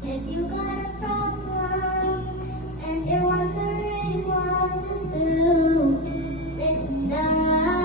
If you got a problem and you're wondering what to do, listen up.